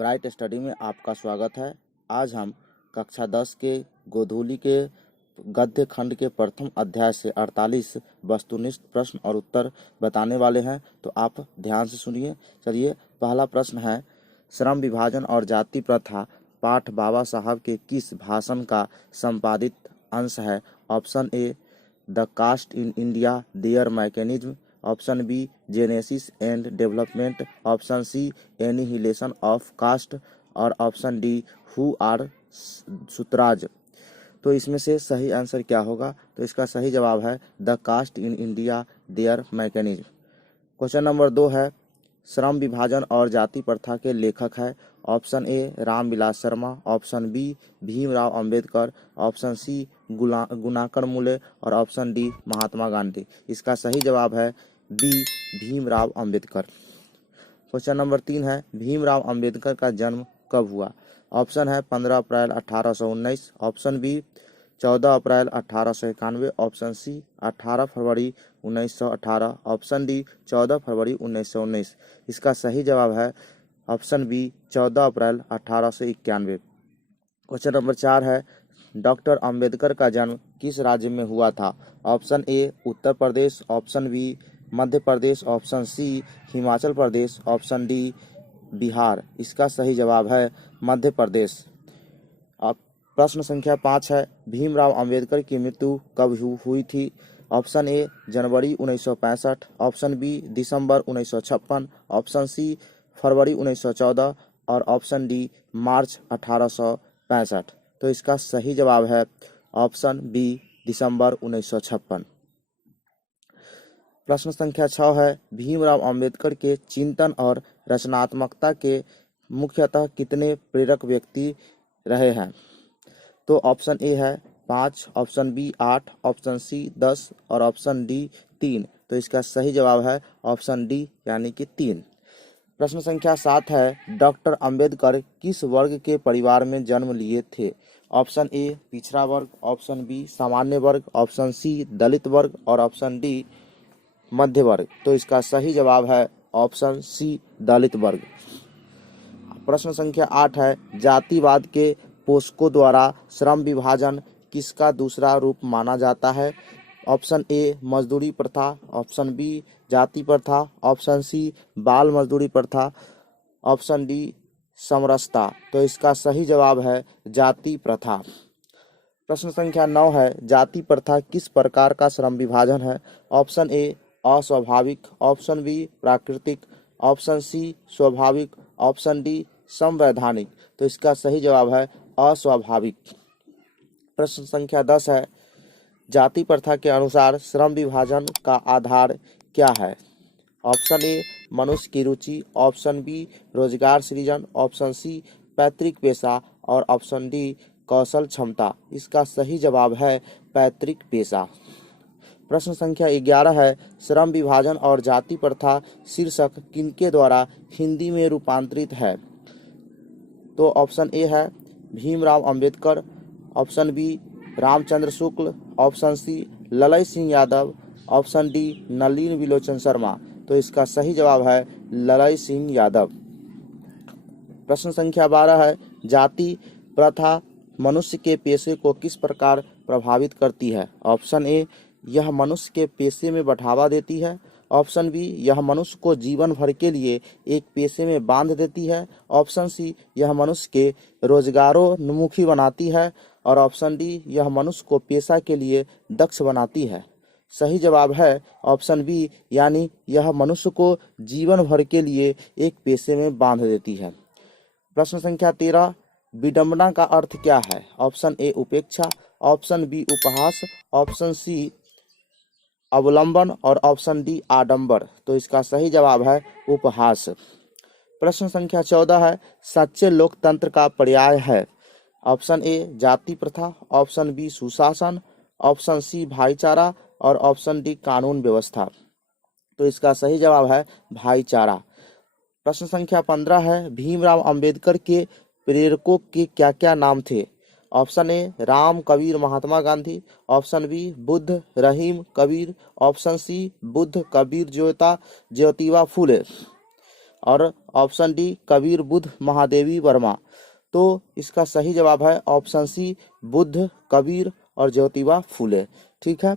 Bright study में आपका स्वागत है। आज हम कक्षा 10 के गोधूली के गद्य खंड के प्रथम अध्याय से 48 वस्तुनिष्ठ प्रश्न और उत्तर बताने वाले हैं, तो आप ध्यान से सुनिए। चलिए, पहला प्रश्न है, श्रम विभाजन और जाति प्रथा पाठ बाबा साहब के किस भाषण का संपादित अंश है? Option A, the caste in India their mechanism. Option B, genesis and development. Option C, annihilation of caste. और option D, who are Shudras. तो इसमें से सही आंसर क्या होगा? तो इसका सही जवाब है the caste in India their mechanism. Question number 2 है, श्रम विभाजन और जाति प्रथा के लेखक है। Option A, Ramvilas Sharma. Option B, Bhimrao Ambedkar. Option C, Gunakar Mule. और ऑप्शन डी, महात्मा गांधी। इसका सही जवाब है B, Bhimrao Ambedkar. Question number 3 है, भीमराव अंबेडकर का जन्म कब हुआ? ऑप्शन है 15 अप्रैल 1819। ऑप्शन बी, 14 अप्रैल 1891। ऑप्शन सी, 18 फरवरी 1918। ऑप्शन डी, 14 फरवरी 1919। इसका सही जवाब है ऑप्शन बी, 14 अप्रैल 1891। क्वेश्चन नंबर 4 है, डॉक्टर अंबेडकर का जन्म किस राज्य में हुआ था? Option A, Uttar Pradesh. Option B, Madhya Pradesh. Option C, Himachal Pradesh. Option D, Bihar. इसका सही जवाब है मध्य प्रदेश। अब प्रश्न संख्या 5 है, भीमराव अंबेडकर की मृत्यु कब हुई थी? ऑप्शन ए, जनवरी 1965। ऑप्शन बी, दिसंबर 1956। ऑप्शन सी, फरवरी 1914। और ऑप्शन डी, मार्च 1865। तो इसका सही जवाब है ऑप्शन बी, दिसंबर 1956। प्रश्न संख्या 6 है, भीमराव अंबेडकर के चिंतन और रचनात्मकता के मुख्यतः कितने प्रेरक व्यक्ति रहे हैं? तो ऑप्शन ए है 5। Option B 8। Option C 10। और ऑप्शन डी 3। तो इसका सही जवाब है ऑप्शन डी, यानी कि 3। प्रश्न संख्या 7 है, डॉक्टर अंबेडकर किस वर्ग के परिवार में जन्म लिए थे? ऑप्शन ए, पिछड़ा वर्ग। ऑप्शन बी, सामान्य वर्ग। ऑप्शन सी, दलित वर्ग। और ऑप्शन डी, मध्य वर्ग। तो इसका सही जवाब है ऑप्शन सी, दलित वर्ग। प्रश्न संख्या 8 है, जातिवाद के पोषकों द्वारा श्रम विभाजन किसका दूसरा रूप माना जाता है? ऑप्शन ए, मजदूरी प्रथा। ऑप्शन बी, जाति प्रथा। ऑप्शन सी, बाल मजदूरी प्रथा। ऑप्शन डी, समरसता। तो इसका सही जवाब है जाति प्रथा। प्रश्न संख्या 9 है, जाति प्रथा किस प्रकार का श्रम विभाजन है? ऑप्शन ए, अस्वाभाविक। ऑप्शन बी, प्राकृतिक। ऑप्शन सी, स्वाभाविक। ऑप्शन डी, संवैधानिक। तो इसका सही जवाब है अस्वाभाविक। प्रश्न संख्या 10 है, जाति प्रथा के अनुसार श्रम विभाजन का आधार क्या है? ऑप्शन ए, मनुष्य की रुचि। ऑप्शन बी, रोजगार सृजन। ऑप्शन सी, पैतृक पेशा। और ऑप्शन डी, कौशल क्षमता। इसका सही जवाब है पैतृक पेशा। प्रश्न संख्या 11 है, श्रम विभाजन और जाति प्रथा शीर्षक किनके द्वारा हिंदी में रूपांतरित है? तो ऑप्शन ए है Bhimrao Ambedkar. Option B, Ramchandra Shukla. Option C, Lalai Singh Yadav. Option D, Nalin Vilochan Sharma. तो इसका सही जवाब है ललई सिंह यादव। प्रश्न संख्या 12 है, जाति प्रथा मनुष्य के पेशे को किस प्रकार प्रभावित करती है? ऑप्शन ए, यह मनुष्य के पेशे में बढ़ावा देती है। ऑप्शन बी, यह मनुष्य को जीवन भर के लिए एक पेशे में बांध देती है। ऑप्शन सी, यह मनुष्य के रोजगारोन्मुखी बनाती है। और ऑप्शन डी, यह मनुष्य को पेशा के लिए दक्ष बनाती है। सही जवाब है ऑप्शन बी, यानी यह मनुष्य को जीवन भर के लिए एक पेशे में बांध देती है। प्रश्न संख्या 13, विडंबना का अर्थ क्या है? ऑप्शन ए, उपेक्षा। ऑप्शन बी, उपहास। ऑप्शन सी, अवलंबन। और ऑप्शन डी, आडंबर। तो इसका सही जवाब है उपहास। प्रश्न संख्या 14 है, सच्चे लोकतंत्र का पर्याय है? ऑप्शन ए, जाति प्रथा। ऑप्शन बी, सुशासन। ऑप्शन सी, भाईचारा। और ऑप्शन डी, कानून व्यवस्था। तो इसका सही जवाब है भाईचारा। प्रश्न संख्या 15 है, भीमराव अंबेडकर के प्रेरकों के क्या क्या नाम थे? Option A, Ram, Kabir, Mahatma Gandhi. Option B, Buddha, Rahim, Kabir. Option C, Buddha, Kabir, Jyotiba Phule. और ऑप्शन डी कबीर बुद्ध महादेवी वर्मा। तो इसका सही जवाब है ऑप्शन सी बुद्ध, कबीर और ज्योतिबा फूले। ठीक है।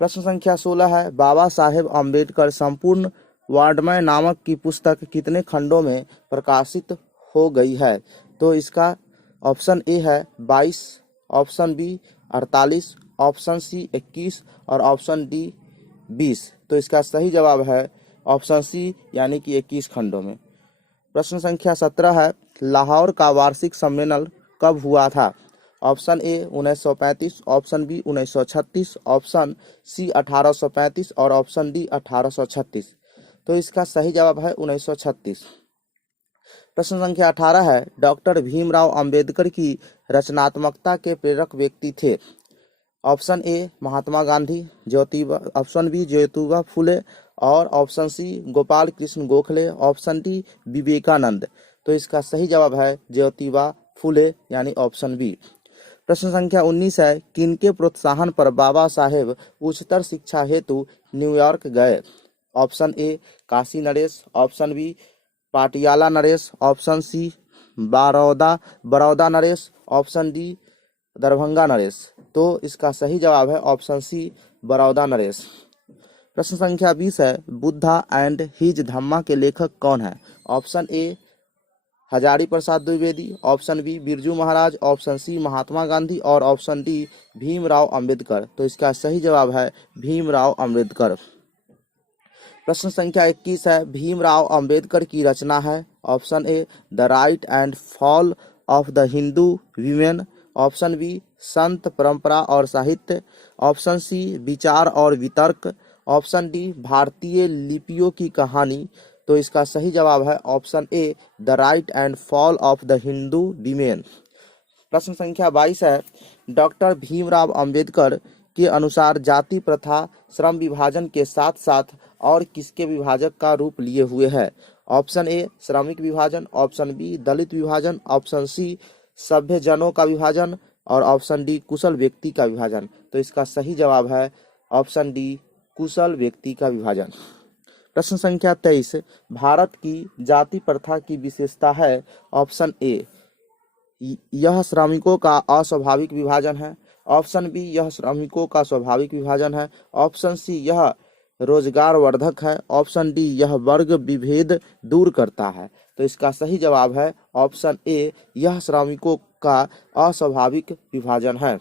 प्रश्न संख्या 16 है, बाबा साहेब अम्बेडकर संपूर्ण वाङ्मय नामक की पुस्तक कितने खंडों में प्रकाशित हो गई है? तो इसका ऑप्शन ए है 22, ऑप्शन बी 48, ऑप्शन सी 21 और ऑप्शन डी 20। तो इसका सही जवाब है ऑप्शन सी यानी कि 21 खंडों में। प्रश्न संख्या 17 है, लाहौर का वार्षिक सम्मेलन कब हुआ था? Option A 1935, option B 1936, option C 1835 और ऑप्शन डी 1836। तो इसका सही जवाब है 1936। प्रश्न संख्या 18 है, डॉक्टर भीमराव अंबेडकर की रचनात्मकता के प्रेरक व्यक्ति थे? Option A Mahatma Gandhi, option B Jyotiba Phule और option C Gopal Krishna Gokhale, option D Vivekananda. तो इसका सही जवाब है ज्योतिबा फूले यानी ऑप्शन बी। प्रश्न संख्या 19 है, किनके प्रोत्साहन पर बाबा साहेब उच्चतर शिक्षा हेतु न्यूयॉर्क गए? ऑप्शन ए काशी नरेश, ऑप्शन बी पाटियाला नरेश, ऑप्शन सी बड़ौदा नरेश, ऑप्शन डी दरभंगा नरेश। तो इसका सही जवाब है ऑप्शन सी बड़ौदा नरेश। प्रश्न संख्या 20 है, बुद्धा एंड हिज धम्मा के लेखक कौन है? Option A Hazari Prasad Dwivedi, option B Birju Maharaj, option C Mahatma Gandhi और ऑप्शन डी भीमराव अंबेडकर। तो इसका सही जवाब है भीमराव अंबेडकर। प्रश्न संख्या 21 है, भीमराव अंबेडकर की रचना है? Option A the rise and fall of the Hindu women, option B संत परंपरा और साहित्य, ऑप्शन सी विचार और वितर्क, ऑप्शन डी भारतीय लिपियों की कहानी। तो इसका सही जवाब है option A the rise and fall of the Hindu women. प्रश्न संख्या 22 है, डॉक्टर भीमराव अंबेडकर के अनुसार जाति प्रथा श्रम विभाजन के साथ साथ और किसके विभाजक का रूप लिए हुए है? ऑप्शन ए श्रमिक विभाजन, ऑप्शन बी दलित विभाजन, ऑप्शन सी सभ्य जनों का विभाजन और ऑप्शन डी कुशल व्यक्ति का विभाजन। तो इसका सही जवाब है ऑप्शन डी कुशल व्यक्ति का विभाजन। प्रश्न संख्या 23, भारत की जाति प्रथा की विशेषता है? ऑप्शन ए यह श्रमिकों का अस्वाभाविक विभाजन है, ऑप्शन बी यह श्रमिकों का स्वाभाविक विभाजन है, ऑप्शन सी यह रोजगार वर्धक है, ऑप्शन डी यह वर्ग विभेद दूर करता है। तो इसका सही जवाब है ऑप्शन ए यह श्रमिकों का अस्वाभाविक विभाजन है।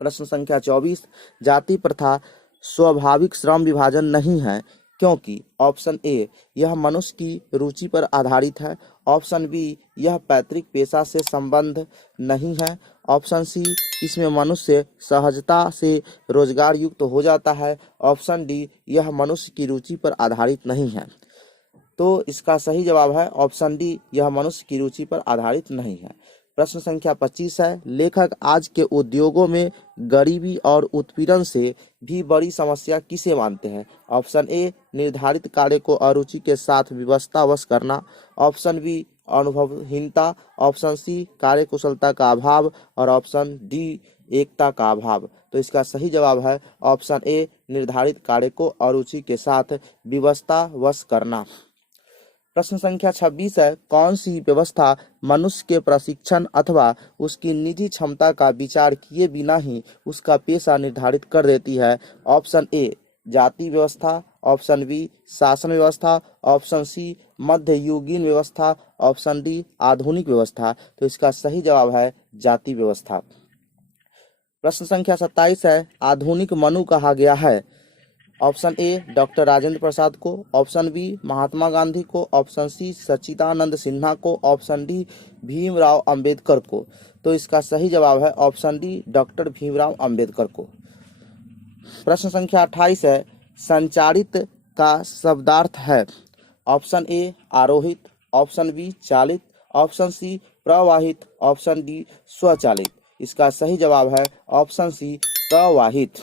प्रश्न संख्या 24, जाति प्रथा स्वाभाविक श्रम विभाजन नहीं है क्योंकि? ऑप्शन ए यह मनुष्य की रुचि पर आधारित है, ऑप्शन बी यह पैतृक पेशा से संबंध नहीं है, ऑप्शन सी इसमें मनुष्य सहजता से रोजगार युक्त हो जाता है, ऑप्शन डी यह मनुष्य की रुचि पर आधारित नहीं है। तो इसका सही जवाब है ऑप्शन डी यह मनुष्य की रुचि पर आधारित नहीं है। प्रश्न संख्या 25 है, लेखक आज के उद्योगों में गरीबी और उत्पीड़न से भी बड़ी समस्या किसे मानते हैं? ऑप्शन ए निर्धारित कार्य को अरुचि के साथ विवशतावश करना, ऑप्शन बी अनुभवहीनता, ऑप्शन सी कार्यकुशलता का अभाव और ऑप्शन डी एकता का अभाव। तो इसका सही जवाब है ऑप्शन ए निर्धारित कार्य को अरुचि के साथ विवशतावश करना। प्रश्न संख्या 26 है, कौन सी व्यवस्था मनुष्य के प्रशिक्षण अथवा उसकी निजी क्षमता का विचार किए बिना ही उसका पेशा निर्धारित कर देती है? ऑप्शन ए जाति व्यवस्था, ऑप्शन बी शासन व्यवस्था, ऑप्शन सी मध्ययुगीन व्यवस्था, ऑप्शन डी आधुनिक व्यवस्था। तो इसका सही जवाब है जाति व्यवस्था। प्रश्न संख्या 27 है, आधुनिक मनु कहा गया है? ऑप्शन ए डॉक्टर राजेंद्र प्रसाद को, ऑप्शन बी महात्मा गांधी को, ऑप्शन सी सच्चिदानंद सिन्हा को, ऑप्शन डी भीमराव अंबेडकर को। तो इसका सही जवाब है option D doctor Bhimrao Ambedkar को। प्रश्न संख्या 28 है, संचारित का शब्दार्थ है? ऑप्शन ए आरोहित, ऑप्शन बी चालित, ऑप्शन सी प्रवाहित, ऑप्शन डी स्वचालित। इसका सही जवाब है ऑप्शन सी प्रवाहित।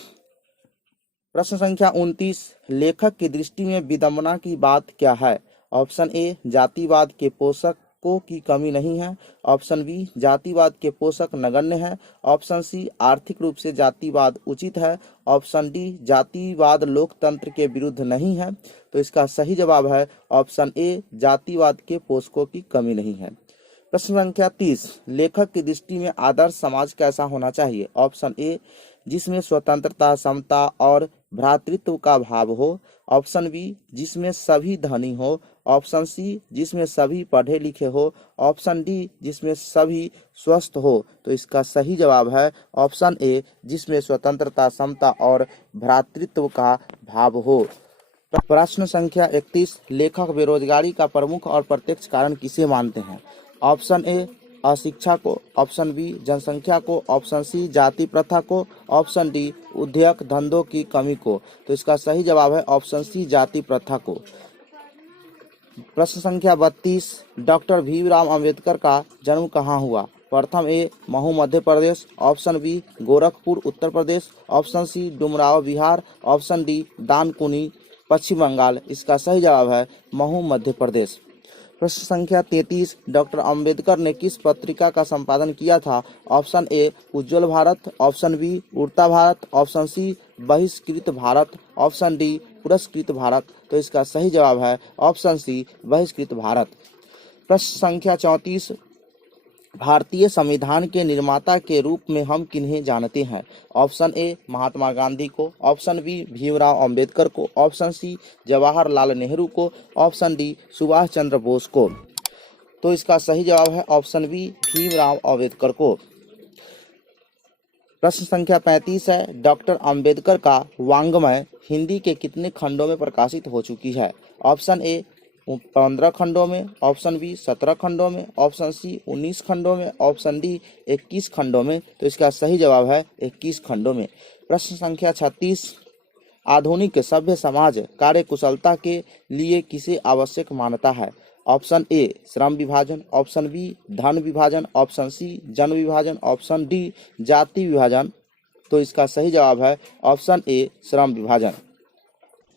प्रश्न संख्या 29, लेखक की दृष्टि में विडंबना की बात क्या है? ऑप्शन ए जातिवाद के पोषक, पोषकों की कमी नहीं है। ऑप्शन बी जातिवाद के पोषक नगण्य है। ऑप्शन सी आर्थिक रूप से जातिवाद उचित है। ऑप्शन डी जातिवाद लोकतंत्र के विरुद्ध नहीं है। तो इसका सही जवाब है ऑप्शन ए जातिवाद के पोषकों की कमी नहीं है। प्रश्न संख्या 30, लेखक की दृष्टि में आदर्श समाज कैसा होना चाहिए? ऑप्शन ए जिसमें स्वतंत्रता, समता और भ्रातृत्व का भाव हो। ऑप्शन बी जिसमें सभी धनी हो। ऑप्शन सी जिसमें सभी पढ़े लिखे हो। ऑप्शन डी जिसमें सभी स्वस्थ हो। तो इसका सही जवाब है ऑप्शन ए जिसमें स्वतंत्रता, समता और भ्रातृत्व का भाव हो। प्रश्न संख्या 31, लेखक बेरोजगारी का प्रमुख और प्रत्यक्ष कारण किसे मानते हैं? ऑप्शन ए अशिक्षा को। ऑप्शन बी जनसंख्या को। ऑप्शन सी जाति प्रथा को। ऑप्शन डी उद्योग धंधों की कमी को। तो इसका सही जवाब है ऑप्शन सी जाति प्रथा को। प्रश्न संख्या 32, डॉक्टर भीमराव अंबेडकर का जन्म कहाँ हुआ? प्रथम A Mhow Madhya Pradesh. Option B Gorakhpur Uttar Pradesh. Option C Dumraon Bihar. Option D Dankuni Paschim Bangal. इसका सही जवाब है महू मध्य प्रदेश। प्रश्न संख्या 33, डॉक्टर अंबेडकर ने किस पत्रिका का संपादन किया था? Option A Ujjwal Bharat. Option B Udta Bharat. Option C बहिष्कृत भारत। ऑप्शन डी पुरस्कृत भारत। तो इसका सही जवाब है ऑप्शन सी बहिष्कृत भारत। प्रश्न संख्या 34, भारतीय संविधान के निर्माता के रूप में हम किन्हें जानते हैं? ऑप्शन ए महात्मा गांधी को। ऑप्शन बी भीमराव अंबेडकर को। ऑप्शन सी जवाहरलाल नेहरू को। ऑप्शन डी सुभाष चंद्र बोस को। तो इसका सही जवाब है ऑप्शन बी भीमराव अंबेडकर को। प्रश्न संख्या 35 है, डॉक्टर अंबेडकर का वाङ्मय हिंदी के कितने खंडों में प्रकाशित हो चुकी है? ऑप्शन ए 15 खंडों में। ऑप्शन बी 17 खंडों में। ऑप्शन सी 19 खंडों में। ऑप्शन डी 21 खंडों में। तो इसका सही जवाब है 21 खंडों में। प्रश्न संख्या 36, आधुनिक सभ्य समाज कार्यकुशलता के लिए किसे आवश्यक मानता है? ऑप्शन ए श्रम विभाजन। ऑप्शन बी धन विभाजन। ऑप्शन सी जन विभाजन। ऑप्शन डी जाति विभाजन। तो इसका सही जवाब है ऑप्शन ए श्रम विभाजन।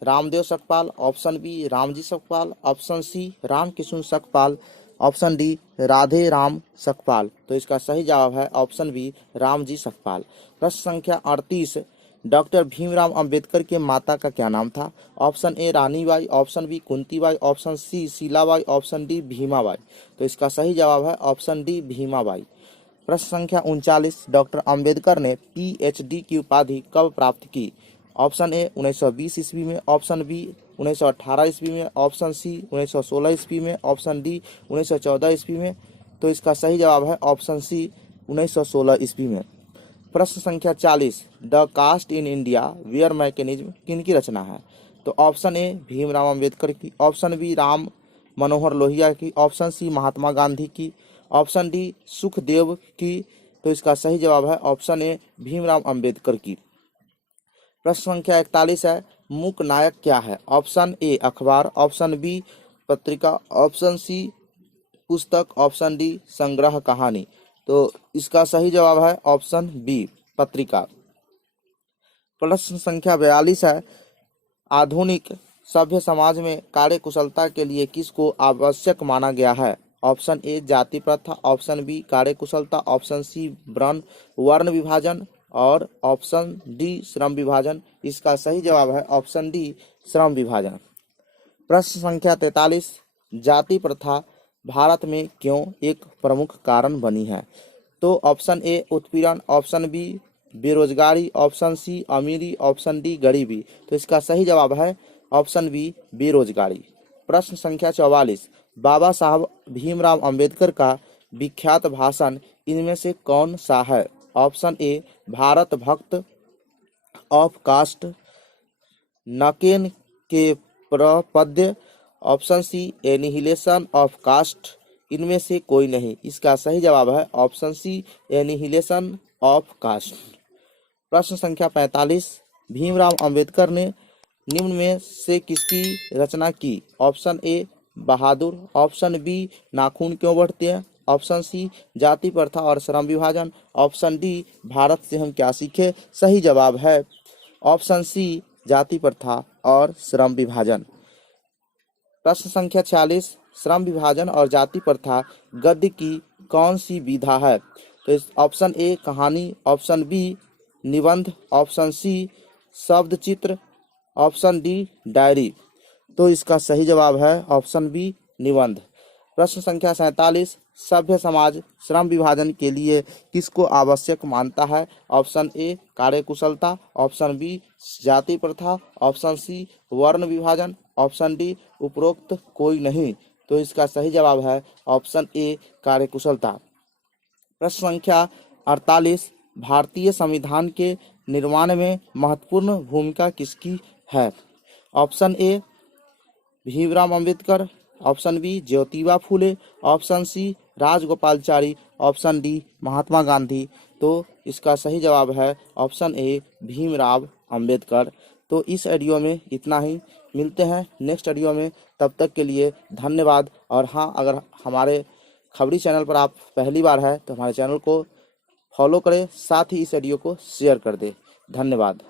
Ramdev Sakpal. Option B Ramji Sakpal. Option C Ramkishun Sakpal. Option D Radhe Ram Sakpal. तो इसका सही जवाब है ऑप्शन बी रामजी सकपाल। प्रश्न संख्या 38, डॉक्टर भीमराव अंबेडकर के माता का क्या नाम था? Option A Ranibai. Option B Kuntibai. Option C Sheelabai. Option D Bhimabai. तो इसका सही जवाब है ऑप्शन डी भीमाबाई। प्रश्न संख्या 39, डॉक्टर अंबेडकर ने पीएचडी की उपाधि कब प्राप्त की? ऑप्शन ए 1920 ईस्वी में। ऑप्शन बी 1918 ईस्वी में। ऑप्शन सी 1916 ईस्वी में। ऑप्शन डी 1914 ईस्वी में। तो इसका सही जवाब है ऑप्शन सी 1916 ईस्वी में। प्रश्न संख्या 40, the caste in India their mechanism किनकी रचना है? तो ऑप्शन ए भीमराव अंबेडकर की। ऑप्शन बी राम मनोहर लोहिया की। ऑप्शन सी महात्मा गांधी की। ऑप्शन डी सुखदेव की। तो इसका सही जवाब है ऑप्शन ए भीमराव अंबेडकर की। प्रश्न संख्या 41 है, मूक नायक क्या है? ऑप्शन ए अखबार। ऑप्शन बी पत्रिका। ऑप्शन सी पुस्तक। ऑप्शन डी संग्रह कहानी। तो इसका सही जवाब है ऑप्शन बी पत्रिका। प्रश्न संख्या 42 है, आधुनिक सभ्य समाज में कार्यकुशलता के लिए किसको आवश्यक माना गया है? ऑप्शन ए जाति प्रथा। ऑप्शन बी कार्यकुशलता। ऑप्शन सी वर्ण विभाजन और ऑप्शन डी श्रम विभाजन। इसका सही जवाब है ऑप्शन डी श्रम विभाजन। प्रश्न संख्या 43, जाति प्रथा भारत में क्यों एक प्रमुख कारण बनी है? तो ऑप्शन ए उत्पीड़न। ऑप्शन बी बेरोजगारी। ऑप्शन सी अमीरी। ऑप्शन डी गरीबी। तो इसका सही जवाब है ऑप्शन बी बेरोजगारी। प्रश्न संख्या 44, बाबा साहब भीमराव अंबेडकर का विख्यात भाषण इनमें से कौन सा है? ऑप्शन ए भारत भक्त of caste, Naken Ke Prapadya. Option C annihilation of caste, इनमें से कोई नहीं। इसका सही जवाब है option C annihilation of caste. प्रश्न संख्या 45, भीमराव अंबेडकर ने निम्न में से किसकी रचना की? ऑप्शन ए बहादुर। ऑप्शन बी नाखून क्यों बढ़ते हैं। ऑप्शन सी जाति प्रथा और श्रम विभाजन। ऑप्शन डी भारत से हम क्या सीखे। सही जवाब है ऑप्शन सी जाति प्रथा और श्रम विभाजन। प्रश्न संख्या 46, श्रम विभाजन और जाति प्रथा गद्य की कौन सी विधा है? तो इस ऑप्शन ए कहानी, ऑप्शन बी निबंध, ऑप्शन सी शब्द चित्र, ऑप्शन डी डायरी। तो इसका सही जवाब है ऑप्शन बी निबंध। प्रश्न संख्या 47, सभ्य समाज श्रम विभाजन के लिए किसको आवश्यक मानता है? ऑप्शन ए कार्यकुशलता, ऑप्शन बी जाति प्रथा, ऑप्शन सी वर्ण विभाजन, ऑप्शन डी उपरोक्त कोई नहीं। तो इसका सही जवाब है ऑप्शन ए कार्यकुशलता। प्रश्न संख्या 48, भारतीय संविधान के निर्माण में महत्वपूर्ण भूमिका किसकी है? Option A Bhimrao Ambedkar, option B Jyotiba Phule, option C Rajagopalachari, option D Mahatma Gandhi. तो इसका सही जवाब है ऑप्शन ए भीमराव अंबेडकर। तो इस ऑडियो में इतना ही, मिलते हैं नेक्स्ट ऑडियो में, तब तक के लिए धन्यवाद। और हाँ, अगर हमारे खबरी चैनल पर आप पहली बार है तो हमारे चैनल को फॉलो करें, साथ ही इस ऑडियो को शेयर कर दें। धन्यवाद।